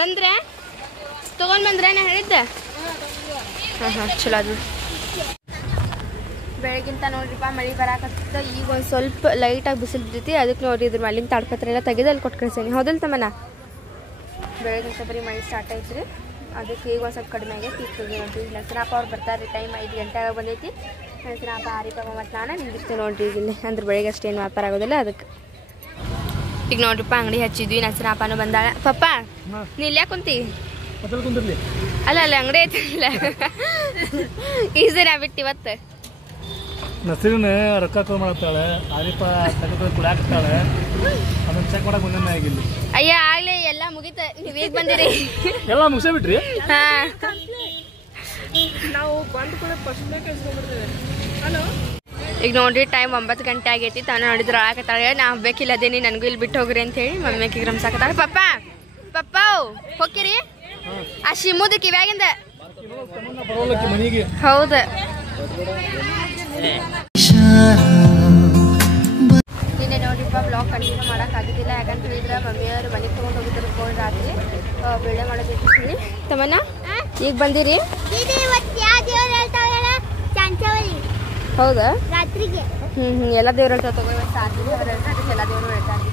ಬಂದ್ರೆ ತಗೊಂಡ್ ಬಂದ್ರೆ ನಾ ಹೇಳಿದ್ದೆ. ಹಾಂ ಚಲೋ ಅದು. ಬೆಳಗಿಂತ ನೋಡ್ರಿಪ್ಪ ಮಳೆ ಬರಾಕತ್ತ. ಈಗ ಒಂದು ಸ್ವಲ್ಪ ಲೈಟಾಗಿ ಬಿಸಿಲು ಬಿದ್ದೈತಿ. ಅದಕ್ಕೆ ನೋಡ್ರಿ ಇದ್ರ ಮಲ್ಲಿನ ತಾಡ್ಪತ್ರ ಎಲ್ಲ ತೆಗೆದು ಅಲ್ಲಿ ಕೊಟ್ಟು ಕಳಿಸೀನಿ. ಹೌದಲ್ಲ ತಮ್ಮನ? ಬೆಳಗಿಂತ ಬರೀ ಮಳೆ ಸ್ಟಾರ್ಟ್ ಐತ್ರಿ. ಅದಕ್ಕೆ ಈಗ ಒಂದು ಸ್ವಲ್ಪ ಕಡಿಮೆ ಆಗೈತಿ. ಈಗ ತೆಗಿ ನೋಡ್ರಿ. ನರಸಿನಪ್ಪ ಅವ್ರು ಬರ್ತಾರೆ ರೀ. ಟೈಮ್ 5 ಗಂಟೆ ಆಗ ಬಂದೈತಿ. ನರಸಿನಪ್ಪ ಆರಿಪಮ್ಮ ಮತ್ತು ನಾನು ನಿಂದಿರ್ತೇವೆ ನೋಡ್ರಿ ಈಗ ಇಲ್ಲಿ. ಅಂದ್ರೆ ಬೆಳಗ್ಗೆ ಅಷ್ಟೇನು ವ್ಯಾಪಾರ ಆಗೋದಿಲ್ಲ ಅದಕ್ಕೆ. ಈಗ ನೋಡ್ರಿಪ್ಪ ಅಂಗಡಿ ಹಚ್ಚಿದ್ವಿ. ನರಸಿನಪ್ಪನೂ ಬಂದಾಳ. ಪಪ್ಪ ನೀ ಇಲ್ಲಿ ಯಾಕೆ ಕುಂತಿ? ಅಲ್ಲ ಅಂಗಡಿ ಐತಿಲ್ಲ. ಈಸಿನ ಬಿಟ್ಟು ಇವತ್ತು ನಸೀರ್ನ ರೊಕ್ಕ ಕಮ್ಮಿ ಮಾಡ್ತಾಳೆ. ಆರಿಪ ತಗದು ಕುಡಾಕ್ತಾಳೆ. ಅದನ್ನ ಚೆಕ್ ಮಾಡಕ್ ಬಂದ ಆಗಿಲ್ಲ. ಅಯ್ಯ ಆಗ್ಲೇ ಎಲ್ಲ ಮುಗಿತ. ನೀವ್ ಈಗ ಬಂದಿರಿ? ಎಲ್ಲ ಮುಗಿಸೇ ಬಿಟ್ರಿ? ಹಾ ನಾವು ಬಂದ ಕೂಡ ಫಸ್ಟ್ ಕೇಳಿಸ್ಕೊಂಡ್ಬಿಡ್ತೇವೆ. ಹಲೋ ಈಗ ನೋಡ್ರಿ ಟೈಮ್ 9 ಗಂಟೆ ಆಗೈತಿ. ತಾನು ನೋಡಿದ್ರ ಆಕತ್ತಾಳೆ. ನಾ ಬೇಕಿಲ್ಲ ಅದೇನಿ ನನಗೂ ಇಲ್ಲಿ ಬಿಟ್ಟು ಹೋಗ್ರಿ ಅಂತ ಹೇಳಿ ಮಮ್ಮಿಗೆ ರಮ್ಸಾಕತ್ತಾಳೆ. ಪಪ್ಪ ಪಪ್ಪ ಹೋಗಿರಿ ಆ ಶಿಮುದ ಕಿವ್ಯಾಗಿಂದ. ಹೌದ ನಿನ್ನೆ ನೋಡ್ರಿಪ್ಪ ಬ್ಲಾಗ್ ಕಂಟಿನ್ಯೂ ಮಾಡೋಕ್ಕಾಗಿದ್ದಿಲ್ಲ. ಯಾಕಂತ ಹೇಳಿದ್ರೆ ಮಮ್ಮಿಯವರು ಮನೆಗೆ ತೊಗೊಂಡು ಹೋಗಿದ್ರು ಫೋನ್ ರಾತ್ರಿ ಬೇಳೆ ಮಾಡೋದಕ್ಕೆ ಹೇಳಿ. ತಮ್ಮನ ಈಗ ಬಂದಿರಿ? ಹೌದಾ? ರಾತ್ರಿಗೆ ಎಲ್ಲ ದೇವ್ರು ಹೇಳ್ತಾರೆ ತಗೋ. ಇವತ್ತು ಅದಕ್ಕೆ ಎಲ್ಲ ದೇವರು ಹೇಳ್ತಾರೆ.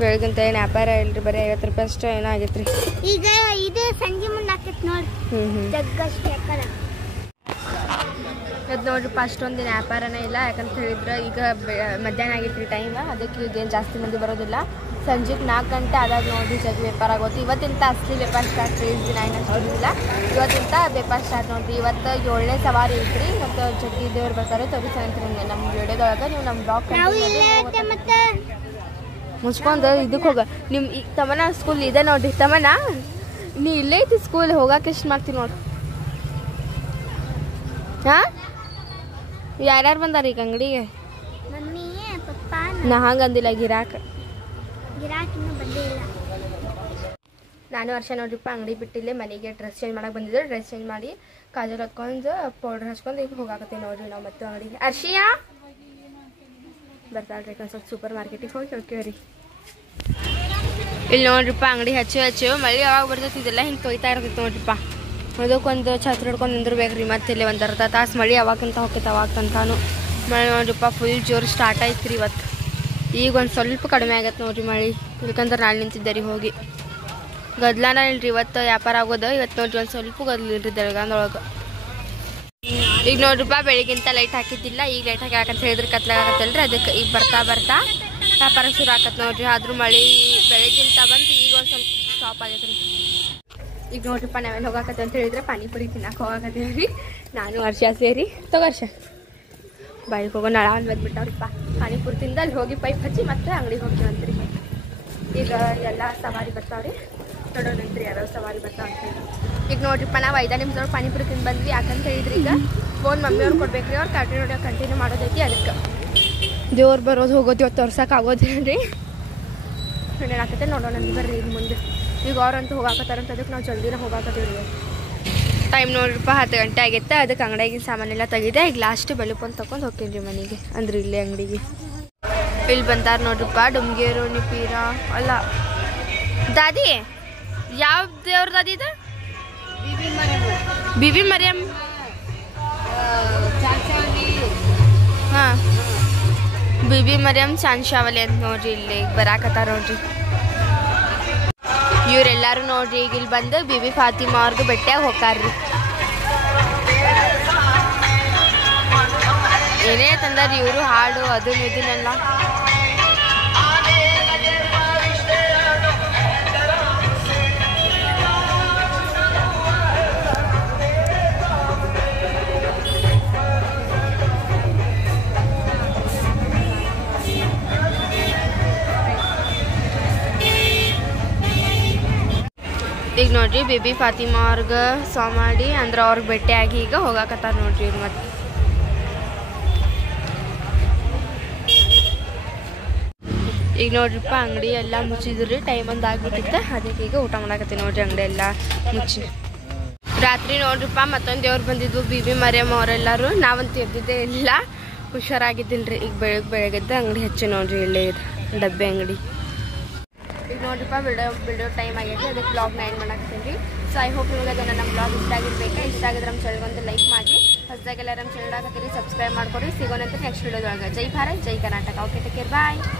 ಬೆಳಗಿಂತ ಏನು ವ್ಯಾಪಾರ ಇಲ್ರಿ. ಬರೀ 50 ರೂಪಾಯಿ ಅಷ್ಟು ಏನೋ ಆಗೈತ್ರಿ. ಈಗ ಇದು ಸಂಜೆ ಮುಂದೆ ಆಕೈತಿ ನೋಡಿ. ಅದು ನೋಡ್ರಿಪ್ಪ ಅಷ್ಟೊಂದಿನ ವ್ಯಾಪಾರನೇ ಇಲ್ಲ. ಯಾಕಂತ ಹೇಳಿದ್ರೆ ಈಗ ಮಧ್ಯಾಹ್ನ ಆಗೈತ್ರಿ ಟೈಮ್. ಅದಕ್ಕೆ ಈಗೇನು ಜಾಸ್ತಿ ಮಂದಿ ಬರೋದಿಲ್ಲ. ಸಂಜೆಗೆ 4 ಗಂಟೆ ಆದಾಗ ನೋಡ್ರಿ ಜಗ್ಗಿ ವ್ಯಾಪಾರ ಆಗೋದು. ಇವತ್ತಿಂತ ಅಸಲಿ ವ್ಯಾಪಾರ ಸ್ಟಾರ್ಟ್ ರೀ. ದಿನ ಏನಿಲ್ಲ. ಇವತ್ತಿಂತ ವ್ಯಾಪಾರ ಸ್ಟಾರ್ಟ್ ನೋಡ್ರಿ. ಇವತ್ತು 7ನೇ ಸವಾರಿ ಐತ್ರಿ. ಮತ್ತು ಜಗ್ಗಿ ದೇವ್ರು ಬರ್ತಾರೆ. ತೋರಿಸ್ತಾನಂತ್ರಿ ನಮ್ಮ ವಿಡಿಯೋದೊಳಗೆ. ನೀವು ನಮ್ಮ ಬ್ಲಾಗ್ ಮುಚ್ಕೊಂಡು ಇದಕ್ಕೆ ಹೋಗ. ನಿಮ್ಮ ಈಗ ತಮ್ಮನ ಸ್ಕೂಲ್ ಇದೆ ನೋಡ್ರಿ. ತಮ್ಮನ ನೀ ಇಲ್ಲೇ ಐತಿ ಸ್ಕೂಲ್. ಹೋಗಕ್ಕೆ ಎಷ್ಟು ಮಾಡ್ತೀವಿ ನೋಡ್ರಿ. ಹಾಂ ಯಾರ್ಯಾರು ಬಂದಾರ ಈಗ ಅಂಗಡಿಗೆ? ನಾ ಹಂಗಂದಿಲ್ಲ. ಗಿರಾಕ್ ನಾನು ವರ್ಷ ನೋಡ್ರಿಪ್ಪ ಅಂಗಡಿ ಬಿಟ್ಟಿಲ್ಲೇ ಮನೆಗೆ ಡ್ರೆಸ್ ಚೇಂಜ್ ಮಾಡಕ್ಕೆ ಬಂದಿದ್ದೆ. ಡ್ರೆಸ್ ಚೇಂಜ್ ಮಾಡಿ ಕಾಜಲ್ ಹಾಕೊಂಡು ಪೌಡ್ರ್ ಹಚ್ಕೊಂಡು ಈಗ ಹೋಗಾಕತ್ತೀವಿ ನೋಡ್ರಿ ನಾವು ಮತ್ತೆ ಅಂಗಡಿಗೆ. ಅರ್ಷಿಯಾ ಬರ್ತಾಳ್ರಿ. ಸ್ವಲ್ಪ ಸೂಪರ್ ಮಾರ್ಕೆಟಿಗೆ ಹೋಗಿ ಹೋಗ್ತೀವ್ರಿ. ಇಲ್ಲಿ ನೋಡ್ರಿಪ್ಪ ಅಂಗಡಿ ಹಚ್ಚು ಮಳೆ ಯಾವಾಗ ಬರ್ತೈತಿ ಇದೆಲ್ಲ ಹಿಂಗೆ ತೊಯ್ತಾ ಇರ್ತೈತಿ ನೋಡ್ರಿಪ್ಪ. ಅದಕ್ಕೊಂದು ಛತ್ರ ಹಿಡ್ಕೊಂಡು ನಿಂದಿರ್ಬೇಕ್ರಿ. ಮತ್ತೆ ಇಲ್ಲಿ ಒಂದು ಅರ್ಧ ತಾಸು ಮಳೆ ಯಾವಾಗಂತ ಹೋಗ್ತೈತೆ ಅವಾಗ ತನಕನೂ ಮಳೆ ನೋಡ್ರಿಪ್ಪ ಫುಲ್ ಜೋರು ಸ್ಟಾರ್ಟ್ ಆಯ್ತು ರೀ ಇವತ್ತು. ಈಗ ಒಂದು ಸ್ವಲ್ಪ ಕಡಿಮೆ ಆಗತ್ತೆ ನೋಡ್ರಿ ಮಳೆ. ಇಲ್ಕಂದ್ರೆ ನಾಳೆ ನಿಂತಿದ್ದೆ ರೀ ಹೋಗಿ. ಗದ್ಲಾನ ಇಲ್ರಿ ಇವತ್ತು ವ್ಯಾಪಾರ ಆಗೋದು. ಇವತ್ತು ನೋಡ್ರಿ ಒಂದು ಸ್ವಲ್ಪ ಗದ್ಲಿಲ್ರಿ ದರ್ಗಾದೊಳಗೆ. ಈಗ ನೋಡ್ರಿಪ್ಪ ಬೆಳಿಗ್ಗಿಂತ ಲೈಟ್ ಹಾಕಿದ್ದಿಲ್ಲ. ಈಗ ಲೈಟ್ ಹಾಕಿ ಯಾಕಂತ ಹೇಳಿದ್ರೆ ಕತ್ಲಾಗತ್ತಲ್ರಿ. ಅದಕ್ಕೆ ಈಗ ಬರ್ತಾ ವ್ಯಾಪಾರ ಶುರು ಆಗತ್ತೆ ನೋಡ್ರಿ. ಆದ್ರೂ ಮಳೆ ಬೆಳಗ್ಗಿಂತ ಬಂದು ಈಗ ಒಂದು ಸ್ವಲ್ಪ ಸ್ಟಾಪ್ ಆಗೈತೆ ರೀ. ಈಗ ನೋಡ್ರಿಪ್ಪ ನಾವೇನು ಹೋಗಾಕತ್ತೆ ಅಂತ ಹೇಳಿದ್ರೆ ಪಾನಿಪುರಿ ತಿನ್ನಕ್ಕೆ ಹೋಗಾಕತ್ತೀವಿ ರೀ. ನಾನು ವರ್ಷ ಸೇರಿ ವರ್ಷ ಬಾಯಿಗೆ ಹೋಗೋ ನಳ ಅಂತ ಬಂದ್ಬಿಟ್ಟವ್ರಿಪ್ಪ. ಪಾನಿಪುರಿ ತಿಂದು ಅಲ್ಲಿ ಹೋಗಿ ಪೈಪ್ ಹಚ್ಚಿ ಮತ್ತೆ ಅಂಗಡಿಗೆ ಹೋಗ್ತೀವಂತ್ರಿ. ಈಗ ಎಲ್ಲ ಸವಾರಿ ಬರ್ತಾವ್ರಿ. ನೋಡೋಣಂತ್ರಿ ಯಾವ್ಯಾವ ಸವಾರಿ ಬರ್ತಾವ ಅಂತ ಹೇಳಿ. ಈಗ ನೋಡ್ರಿಪ್ಪ ನಾವು 5 ನಿಮಿಷದೊಳಗೆ ಪಾನಿಪುರಿ ತಿಂದು ಬಂದ್ವಿ. ಯಾಕಂತ ಹೇಳಿದ್ರಿ ಈಗ ಫೋನ್ ಮಮ್ಮಿಯವ್ರು ಕೊಡ್ಬೇಕ್ರಿ. ಅವ್ರು ಕಂಟಿನ್ಯೂ ಮಾಡೋದೈತಿ. ಅದಕ್ಕೆ ದೇವ್ರು ಬರೋದು ಹೋಗೋದು ಇವತ್ತು ತೋರ್ಸಕ್ಕೆ ಆಗೋದಿಲ್ಲ ರೀ. ಏನಾಕತ್ತೆ ನೋಡೋಣ ಬರ್ರಿ. ಈಗ ಮುಂದೆ ಈಗ ಅವ್ರಂತೂ ಹೋಗಾಕತ್ತಾರಂತ ಅದಕ್ಕೆ ನಾವು ಜಲ್ದಿನ ಹೋಗಾಕತ್ತೀವಿ ರೀ. ಟೈಮ್ ನೋಡ್ರಿಪ್ಪ 10 ಗಂಟೆ ಆಗೈತೆ. ಅದಕ್ಕೆ ಅಂಗಡಿಯಾಗಿನ ಸಾಮಾನೆಲ್ಲ ತೆಗಿದೆ. ಈಗ ಲಾಸ್ಟ್ ಬೆಳಪೊಂದು ತೊಗೊಂಡು ಹೋಗ್ತೀನಿ ರೀ ಮನೆಗೆ. ಅಂದ್ರೆ ಇಲ್ಲೇ ಅಂಗಡಿಗೆ ಇಲ್ಲಿ ಬಂದಾರ ನೋಡ್ರಿಪ್ಪ. ಡುಮ್ಗೇರು ನಿಪೀರ ಅಲ್ಲ ದಾದಿ. ಯಾವ ದೇವ್ರ ದಾದಿ ಇದು? ಬಿಬಿ ಮರಿಯಮ್. ಹಾಂ ಬಿಬಿ ಮರಿಯಮ್ ಚಾನ್ಶಾವಲಿ ಅಂತ ನೋಡ್ರಿ. ಇಲ್ಲಿ ಈಗ ಬರಾಕತ್ತಾರ ನೋಡ್ರಿ ಇವರೆಲ್ಲರೂ ನೋಡ್ರಿ. ಈಗ ಇಲ್ಲಿ ಬಂದು ಬಿಬಿ ಫಾತಿಮಾ ಅವ್ರಿಗೆ ಭೇಟಿಯಾಗಿ ಹೋಗ್ತಾರ್ರಿ. ಏನೇ ತಂದಾರಿ ಇವರು ಹಾಡು ಇದನ್ನೆಲ್ಲ. ಈಗ ನೋಡ್ರಿ ಬೇಬಿ ಫಾತಿಮಾ ಅವ್ರಿಗೆ ಸಾವ್ ಮಾಡಿ ಅಂದ್ರೆ ಅವ್ರಿಗೆ ಭೇಟಿಯಾಗಿ ಈಗ ಹೋಗಾಕತ್ತಾರ ನೋಡ್ರಿ ಇವ್ರು. ಮತ್ತೆ ಈಗ ನೋಡ್ರಿಪ್ಪ ಅಂಗಡಿ ಎಲ್ಲ ಮುಚ್ಚಿದ್ರಿ. ಟೈಮ್ ಒಂದು ಆಗ್ಬಿಟ್ಟಿತ್ತು. ಅದಕ್ಕೆ ಈಗ ಊಟ ಮಾಡಾಕತ್ತೀವಿ ನೋಡ್ರಿ. ಅಂಗಡಿ ಎಲ್ಲ ಮುಚ್ಚಿ ರಾತ್ರಿ ನೋಡ್ರಿಪ್ಪ ಮತ್ತೊಂದು ದೇವ್ರು ಬಂದಿದ್ವು ಬಿಬಿ ಮರಿಯಮ್ಮ ಅವರೆಲ್ಲರೂ. ನಾವಂತೂ ಎದ್ದಿದ್ದೇ ಇಲ್ಲ, ಹುಷಾರಾಗಿದ್ದಿಲ್ರಿ. ಈಗ ಬೆಳಗ್ಗೆದ್ದು ಅಂಗಡಿ ಹಚ್ಚಿ ನೋಡ್ರಿ. ಇಲ್ಲೇ ಡಬ್ಬೆ ಅಂಗಡಿ. ಈಗ ನೋಡ್ರಿಪ್ಪ ಬಿಡೋ ಟೈಮ್ ಆಗೈತಿ, ಅದಕ್ಕೆ ಬ್ಲಾಗ್ನ ಎಂಡ್ ಮಾಡಾಕ್ತೀನಿ ರೀ. ಸೊ ಐ ಹೋಪ್ ನಿಮಗೆ ಅದು ನಮ್ಮ ಬ್ಲಾಗ್ ಇಷ್ಟ ಆಗಿರ್ಬೇಕು. ಇಷ್ಟ ಆಗಿದ್ರೆ ನಮ್ಮ ಚಾನಲ್ಗೊಂದು ಲೈಕ್ ಮಾಡಿ, ಹೊಸದಾಗೆಲ್ಲ ನಮ್ಮ ಚಾನಲ್ ಆಗತ್ತೀರಿ ಸಬ್ಸ್ಕ್ರೈಬ್ ಮಾಡ್ಕೊಡಿ. ಸಿಗೋಣಂತ ನೆಕ್ಸ್ಟ್ ವಿಡಿಯೋದೊಳಗೆ. ಜೈ ಭಾರತ್, ಜೈ ಕರ್ನಾಟಕ. ಓಕೆ, ಟೇಕ್ ಕೇರ್, ಬಾಯ್.